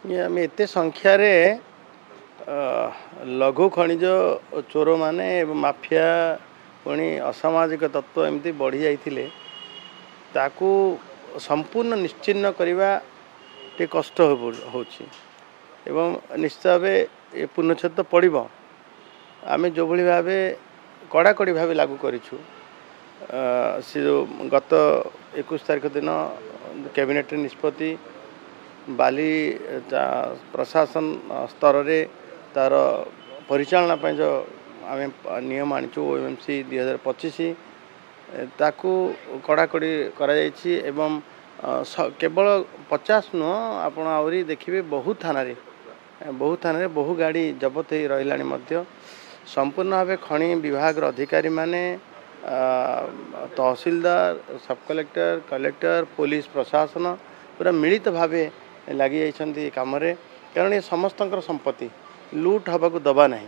ये आम एत संख्यार लघु खनिज चोर माने माफिया पुणी असामाजिक तत्व एमती बढ़ी जाइए ताकू संपूर्ण निश्चिन्न करने टे कष्ट हो निश्चित भाव ये पूर्णछेद तो पड़ो आम जो भाव कड़ाकड़ी भाव लागू करूँ से जो गत 21 तारीख दिन कैबिनेट निष्पत्ति बाली प्रशासन स्तर रे तार परिचालना जो आम नियम आनीचु OMC 2025 ताकू कड़ाकड़ी एवं केवल 50 नुह आपण आहरी देखिए बहु थाना बहु गाड़ी जबत हो रहा संपूर्ण भाव खनि विभाग अधिकारी माने तहसीलदार सब कलेक्टर कलेक्टर पुलिस प्रशासन पूरा मिलित भाव लगी कम कारण ये समस्त संपत्ति लुट हवा को दबा ना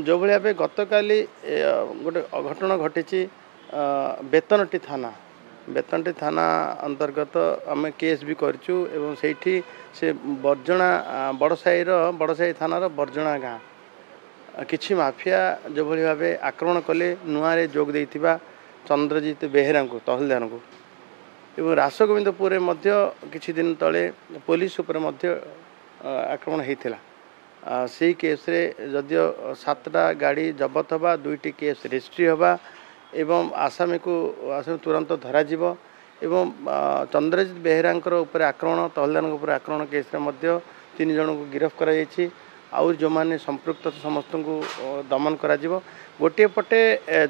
जो भाव गत काली गोटे अघटन घटी बेतनटी थाना अंतर्गत आम केस भी करूँ से बर्जणा बड़साई थानार बर्जणा गाँ किछि माफिया जो भाव आक्रमण कले नुआ जोग देइथिबा चंद्रजीत बेहेरा को तहसीलदार को एवं रासगोविंदपुर किछि दिन तले पुलिस उपर आक्रमण होता से केस रे जदियो 7टा गाड़ी जबत हवा 2टी केस रजिस्ट्री हवा एवं आसामी को तुरंत धरा एवं चंद्रजीत बेहेरा उपर आक्रमण तहसीलदार आक्रमण केस रे 3 जन को गिरफ्त कर आउ जो माने संपृक्त समस्त को दमन करा गोटे पटे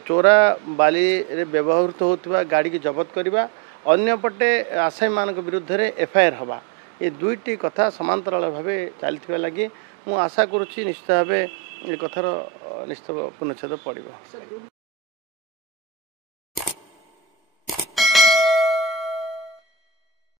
चोरा बाली रे व्यवहृत होता गाड़ी की जबत करवा अन्य पटे आसामी मान विरुद्ध रे FIR हवा ये दुईटी कथा समांतराल भाव चलता लगी मु आशा करुच्ची निश्चित भाव ये कथार निश्चित पूर्णछेद पड़ो।